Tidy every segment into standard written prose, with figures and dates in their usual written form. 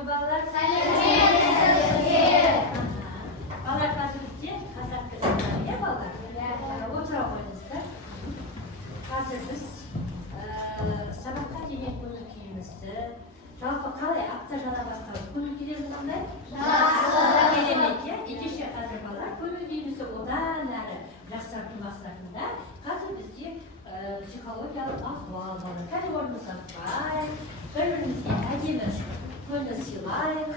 Сәлеметсіздер ме балалар? Балалар қазірде қазақ тілі иә балалар? Отыра қойыңыздар. Қазір біз сабаққа деген көңіл күйімізді, жалпы қалай апта жана басталып көңіл күйіміз қандай? Жақсы. Керемет иә? Ендеше қазір балалар көңіл күйімізді одан әрі жақсарту мақсатында қазір бізде психологиялық ахуал бар. Кәне орнымызға тұрайық, бір-бірімізге әдемі көңіл сыйлайық.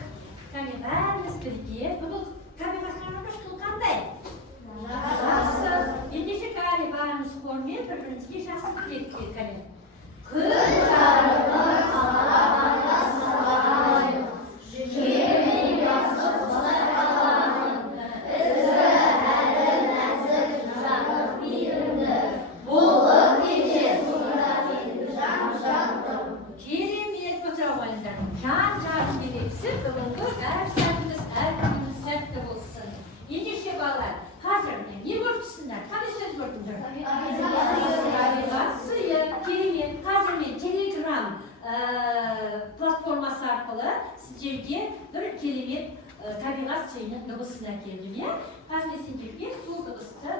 Кәне бәріміз бірге. Бүгін табиғатқа күн қандай? Жақсы. Ендеше кәне бәріміз хормен бір-бірімізге жақсы тілек кәне. Күн жарығын қалағанда салайық, жібермей басып қалайық, ізгі әрі нәзік жарық мейірімді, болып кете сұратып жан-жақтым. Керемет отыра қойыңыздар. Жан-жағын берексіз, бүгінгі әр сәтіміз, әр күніміз сәтті болсын. Ендеше балалар, қазір не көрдіңіздер? Қандай сөз көрдіңдер? Табиғат сыйы. Керемет. Қазір мен Telegram платформасы арқылы сіздерге бір керемет табиғат сыйының дыбысын әкелдім, иә? Қазір сендерге сол дыбысты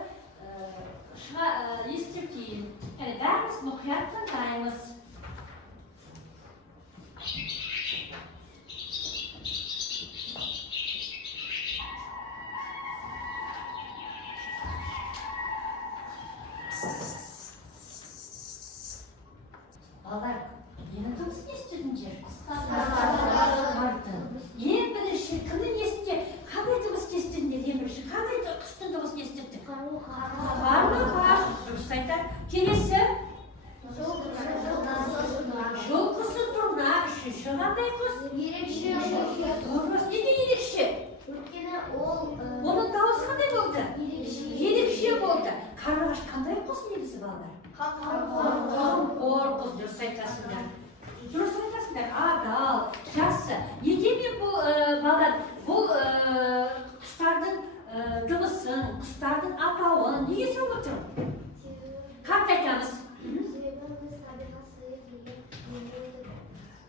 естіп кейін. Яғни бәріміз мұқият тыңдаймыз. Балалар, менің дыбысын естідіңдер? Құстардың. Ең бірінші кімнің есінде қандай дыбыс естідіңдер? Ең бірінші қандай құстың дыбысын естідіңдер? Қарлығаш. Дұрыс айтады. Келесі? Жол құсы тұрна. Үшінші қандай құс? Ерекше. Дұрыс. Неге ерекше? Өйткені ол оның дауысы қандай болды? Ерекше болды. Қарлығаш қандай құс негізі балалар? Қамқор құс. Дұрыс айтасыңдар. Дұрыс айтасыңдар. Адал, жақсы. Неге мен бұл балалар бұл құстардың дыбысын, құстардың атауын неге сұрап отырмын? Қандай айтамыз?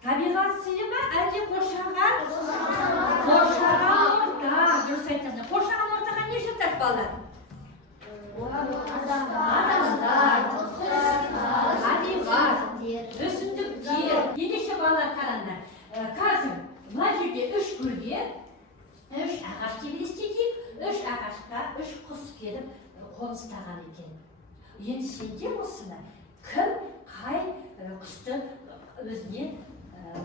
Табиғат сыйы ма, әлде қоршаған? Қоршаған орта. Дұрыс айтасыңдар. Қоршаған ортаға не жатады балалар? Адамдар, табиғат, өсімдіктер. Ендеше балалар қараңдар. Қазір мына жерде үш гүлге, үш ағаш деп елестетейік. Үш ағашқа үш құс келіп қоныстаған екен. Енді сендер осыны кім қай құсты өзіне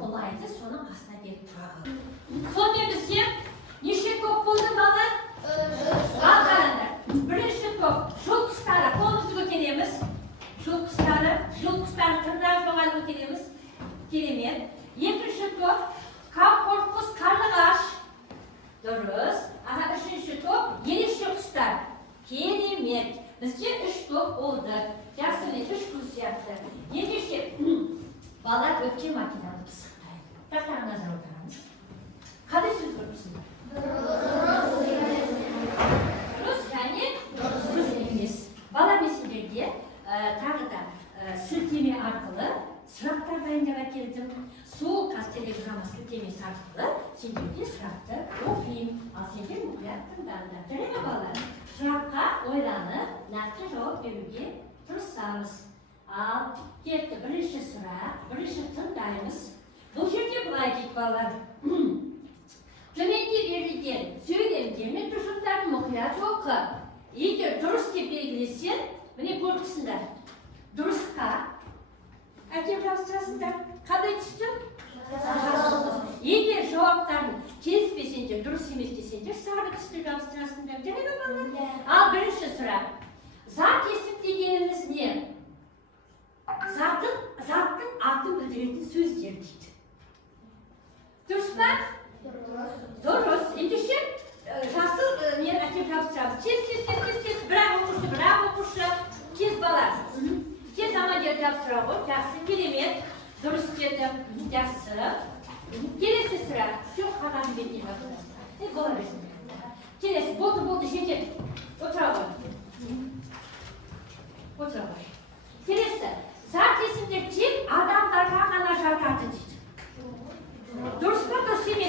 ұнайды, соның қасына келіп тұра қалды. Сонымен бізде неше топ болды балалар? Ал қараңдар. Бірінші топ жол құстары. Қолымызды көтереміз. Жол құстары тырнақ жоғары көтереміз. Керемет. Екінші топ қамқор құс, қарлығаш. Дұрыс. Үшінші топ ерекше құстар. Керемет. Бізде үш топ болды. Жақсы, үш күн сияқты. Ендеше балалар өткен материалды пысықтайды. Тақтарыңызға отырамыз. Қандай сөз көріпсіңдер? Дұрыс және дұрыс емес. Бала сендерге тағы да сілтеме арқылы сұрақтар дайындап әкелдім. Сол Telegram сілтемесі арқылы сендерге сұрақты оқимын. Ал сендер мұқият тыңдаңдар. Жарай ма балалар? Сұраққа ойланып, нақты жауап беруге тырысамыз. Ал кетті бірінші сұрақ, бірінші тыңдаймыз. Бұл жерде былай дейді балалар. Төменде берілген сөйлемдер мен тұжырымдарды мұқият оқы. Егер дұрыс деп белгілесең, міне көрдіңіздер. Дұрысқа әкеп жабыстырасыңдар. Қандай түсті? Егер жауаптарын келіспесеңдер, дұрыс емес десеңдер, сары түсті жабыстырасыңдар. Жарай ма балалар? Ал бірінші сұрақ. Зат есім дегеніміз не? Заттың атын білдіретін сөздер дейді. Дұрыс па? Дұрыс. Ендеше жасыл нені әкеп жабыстырамыз. Тез. Бірақ оқушы. Тез балар. Тез амадер жабыстыра ғой. Жақсы, керемет. Дұрыс деді. Жақсы. Келесі сұрақ. Жоқ, қағазын бетіне жабыстырамыз. Бола берсін. Келесі. Болды, жетеді. Отыра ғой. Келесі. Зат есімдер тек адамдарға ғана жатады дейді. Дұрыс па, дұрыс емес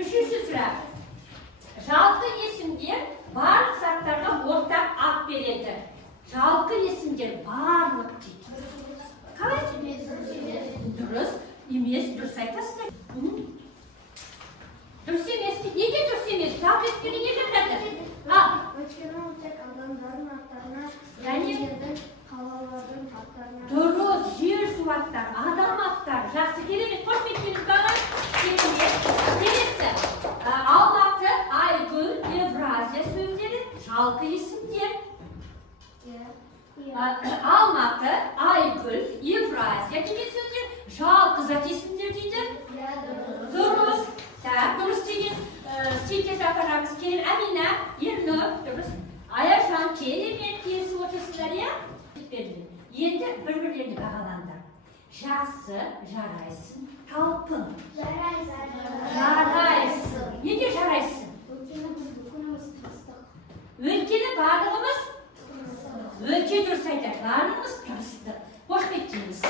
Üçüncü sürat. Жалқы есімдер барлық заттарға ортақ ат береді. Жалқы есімдер барлық дейді. Қалай? Дұрыс емес, дұрыс айтасыздар. Дұрыс емес. Неге дұрыс емес? Жалқы есімдер неге жатады? Өйткені ол тек адамдардың аттарына, Және? жердің, қалалардың аттарына. Дұрыс, жер су аттар, адам аттар. Жақсы, керемет. Қош келдіңіз бала. Келесі. Алматы, Айгүл, Евразия сөздері жалқы есімдер. Алматы, Айгүл, Евразия деген сөздер жалқы зат есімдер дейді. Дұрыс. Дұрыс деген стильдерді апарамыз. Әмина, Ернұр, дұрыс. Аяжан, керемет келісіп отырсыздар, иә? Енді бір-бірлерді бағаландар. Жақсы, жарайсың, талпын. Жарайсың. Неге жарайсың? Өйткені барлығымыз өте дұрыс айтады. Барлығымыз тырыстық. Қош келдіңіз.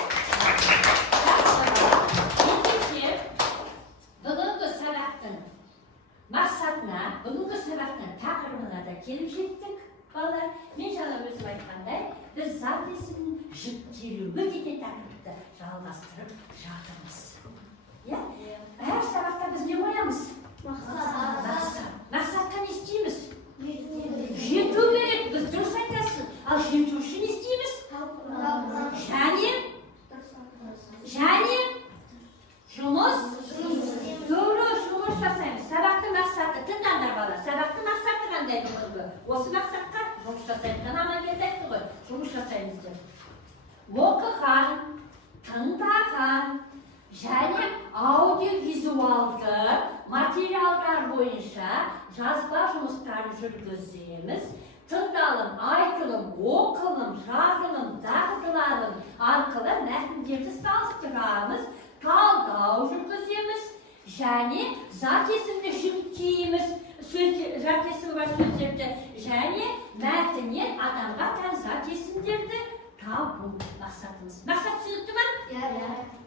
Ендеше бүгінгі сабақтың мақсатына, бүгінгі сабақтың тақырыбына да келіп жеттік. Балалар, мен жаңа өзім айтқандай, біз зат есімнің жіктелуі деген тақырыпты жалғастырып жатырмыз. Әр сабақта біз не қоямыз? Мақсатқа не істейміз? Жету керек, біз дұрыс айтасың. Ал жету үшін не істейміз? Және жұмыс жасаймыз. Сабақтың мақсаты, тыңдаңдар бала, сабақтың мақсаты қандай бүгінгі? Осы мақсатқа жұмыс жасаймыз. Аман келді айтты ғой, жұмыс жасаймыз деп. Оқыған, тыңдаған және аудиовизуалды материалдар бойынша жазба жұмыстарын жүргіземіз. Тыңдалым, айтылым, оқылым, жазылым, дағдыларым арқылы мәтіндерді салыстырамыз, талдау жүргіземіз және зат есімді жіктейміз. Зат есімі бар сөздерді және мәтіннен адамға тән зат есімдерді табу мақсатымыз. Мақсат түсінікті ме?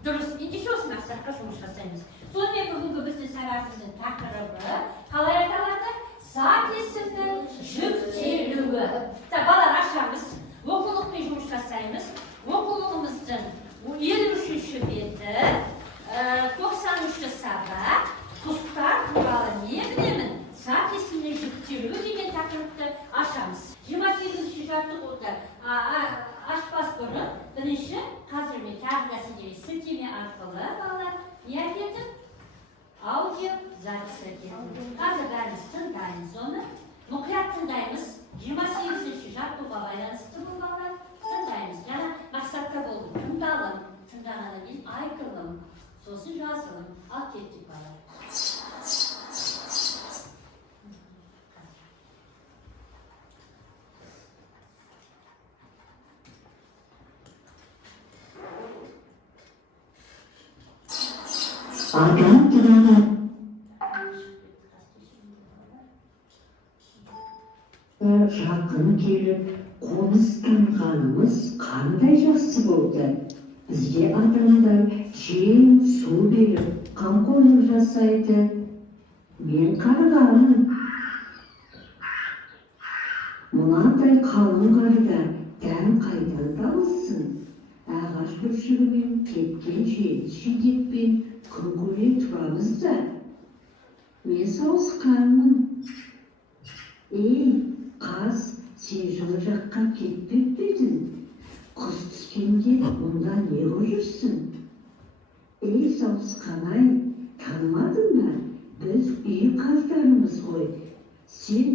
Дұрыс. Ендеше осы мақсатқа жұмыс жасаймыз. Сонымен бүгінгі біздің сабағымыздың тақырыбы қалай аталады? Зат есімнің жіктелуі. Балалар, ашамыз. Оқулықпен жұмыс жасаймыз. Оқулығымыздың 53-ші беті, 93-ші сабақ. Құстар туралы не білемін? Зат есімнің жіктелуі деген тақырыпты ашамыз. 28-ші жаттығуды ашпас бұрын бірінші қазір мен тағы да сіздерге сілтеме арқылы балалар не әкелдім? Аудио запись әкелдім. Қазір бәріміз тыңдаймыз оны. Мұқият тыңдаймыз. 28-ші жаттығуға байланысты бұл балалар тыңдаймыз. Жаңа мақсатта болды. Тыңдалым. Тыңдағаннан кейін айтылым. Сосын жазылым. Ал кеттік балалар. Адам туралы жақын келіп қоныстанғанымыз қандай жақсы болды. Бізге адамдар жем, су беріп, қамқорлық жасайды. Мен қарғамын. Мынадай қалың қарда дән қайдан табылсын? Ағаш бүршігімен, кеткен жидекпен күн көре тұрамыз да. Мен сауысқанмын. Қаз, сен жылы жаққа кетпеп дедің. Құс түскенде онда не көрірсің? Сауысқан-ай, танымадың ба? Біз үй қаздарымыз ғой. Сен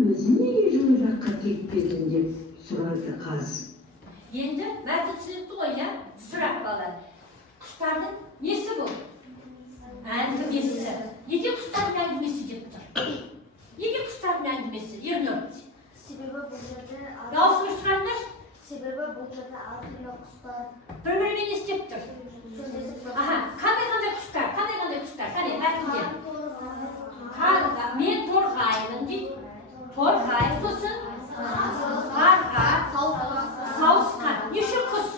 өзі неге жылы жаққа кетпедің деп сұрады қаз. Енді мәтін түсінікті ғой, иә? Сұрақ балалар. Құстардың несі бұл? Әңгімесі. Неге құстардың әңгімесі деп тұр? Неге құстардың әңгімесі? Ернұр. Себебі бұл жерде Дауысыңыз шығарыңдар. Себебі бұл жерде әртүрлі құстар бір-бірімен не істеп тұр? Қандай құстар? Қандай құстар? Қане, мәтінде. Қарға, мен торғаймын дейді. Торғай, сосын қарға, сауысқан. Неше құс?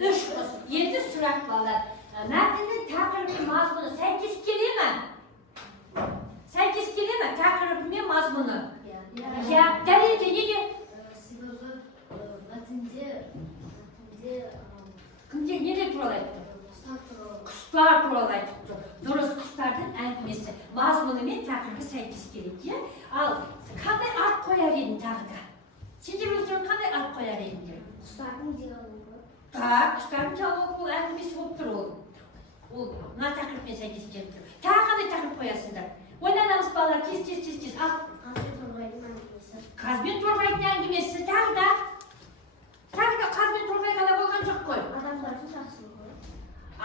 3 құс. Енді сұрақ балалар. Мәтіннің тақырыбы мазмұны сәйкес келе ме? немесі мазмұнымен тақырыбы сәйкес келеді. Ал қандай ат қояр едің тағы да? Сендер өздерің қандай ат қояр едіңдер? Құстардың диалогы. Так, құстардың диалогы ол әңгімесі болып тұр ол. Ол мына тақырыппен сәйкес келіп тұр. Тағы қандай тақырып қоясыңдар? Ойланамыз балалар, тез. Қазбен торғайдың әңгімесі. Қазбен торғайдың әңгімесі, тағы да қазбен торғай ғана болған жоқ қой. Адамдардың жақсылығы.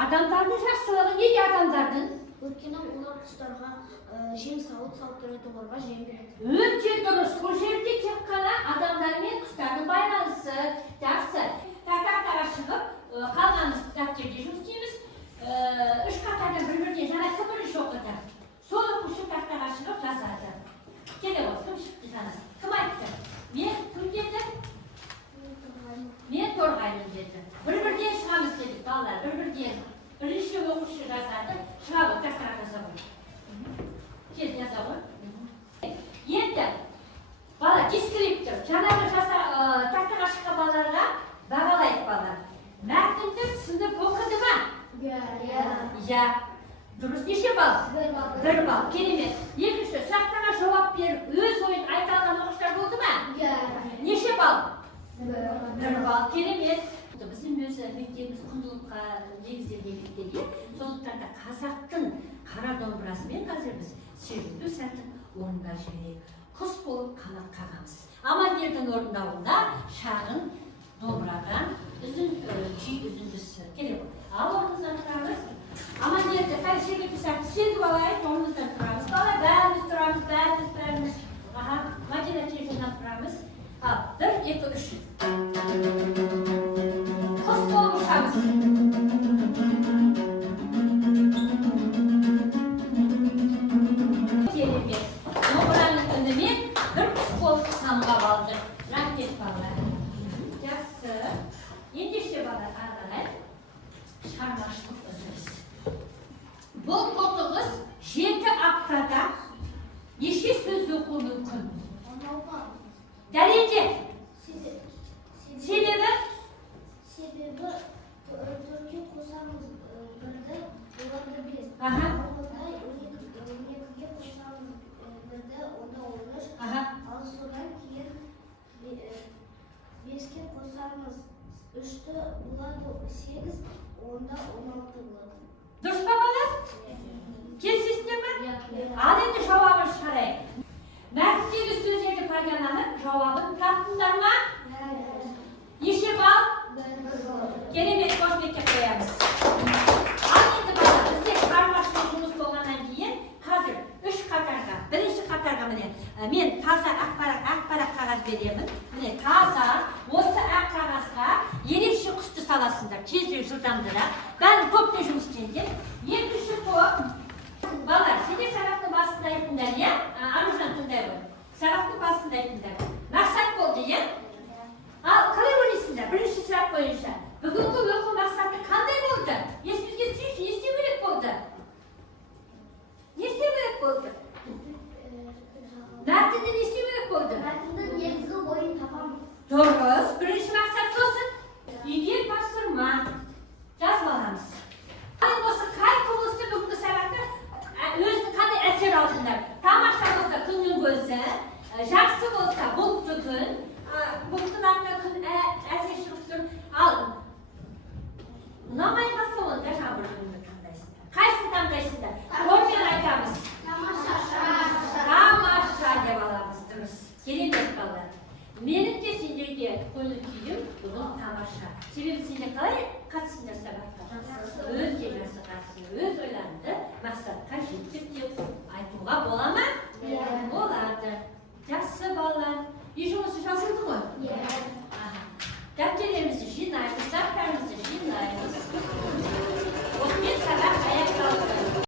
Адамдардың жақсылығы неге адамдардың? Өйткені олар құстарға жем салып тұрады, оларға жем береді. Өте дұрыс. Бұл жерде тек қана адамдар мен құстардың байланысы. Жақсы. Тақтаға шығып, қалғанымыз дәптерде жұмыс істейміз. Үш қатардан бір-бірден жаңа бірінші оқыды. Сол оқушы тақтаға шығып жазады. Келе ғой, кім шықты жаңасы? Кім айтты? Мен кім деді? Мен торғаймын деді. Бір-бірден шығамыз дедік балалар, бір-бірден. Бірінші оқушы жазады, шыға ғой, тақтаға жаза ғой. Тез жаза ғой. Енді, бала дискриптор. Жаңағы тақтаға шыққан балаларға бағалайды балалар. Мәтінді түсініп оқыды ма? Иә. Дұрыс, неше балл? 1 балл. Керемет. Екінші, сұрақтарға жауап беріп, өз ойын айта алған оқушылар болды ма? Неше балл? 1 балл. Керемет. Біздің өзі мектебіміз құндылыққа негізделген мектеп. Сондықтан да қазақтың қара домбырасымен қазір біз сүйікті сәтін орындап жіберейік. Құс болып қанат қағамыз. Амангелдінің орындауында шағын домбырадан күй үзіндісі. Келе ғой. Ал орнымыздан тұрамыз. Амангелді, қай жерге писақты сеніп алайық, орнымыздан тұрамыз. Бала, бәріміз тұрамыз. Мадина телефоннан тұрамыз. Ал, 1, 2, 3. Құс болып ұшамыз. Керемет. Домбыраның үнімен бір құс болып самғап алды. Рахмет балалар. Жақсы. Ендеше балалар, ары қарай шығармашылық үзіліс. Бұл тоқтығыз 7 аптада неше сөз оқу мүмкін? Дәлелде. Себебі? Себебі төртке қосамыз бірді, оларды 5. Аха. Онда 12-ге қосамыз бірді, онда 13. Аха. Ал содан кейін 5-ке қосамыз 3-ті болады 8, онда 16 болады. Дұрыс па балалар? Келісесіңдер ме? Ал енді жауабын шығарайық. Мәтіндегі сөздерді пайдаланып, жауабын таптыңдар ма? Неше балл? 1 балл. Керемет, қошеметке қоямыз. Ал енді балалар, бізде шығармашылық жұмыс болғаннан кейін қазір 3 қатарға, бірінші қатарға міне мен таза ақ парақ қағаз беремін. Міне таза осы ақ қағазға ерекше құсты саласыңдар, тезірек жылдамдырақ. Бәрі топпен жұмыс істеңдер. Екінші топ. Балалар, сендер сағаттың басында айтыңдар, иә? Аружан тыңдай ғой. Сағаттың басында айтыңдар. Мақсат болды, иә? Ал қалай ойлайсыңдар? Бірінші сұрақ бойынша. Бүгінгі оқу мақсаты қандай болды? Есімізге түсірші, не істеу керек болды? Не істеу керек болды? Мәтінді не істеу керек болды? Мәтіндің негізгі ойын табамыз. Дұрыс. Бірінші мақсат сосын. Үйге тапсырма. Жазып аламыз. Ал осы қай құбылысты бүгінгі сағатта өзінің қандай әсер алдыңдар? Тамаша болса күннің көзі, жақсы болса бұлтты күн, бұлттың артында күн әсер шығып тұр. Ал ұнамай қалса онда жаңбыр күнді таңдайсыңдар. Қайсысын таңдайсыңдар?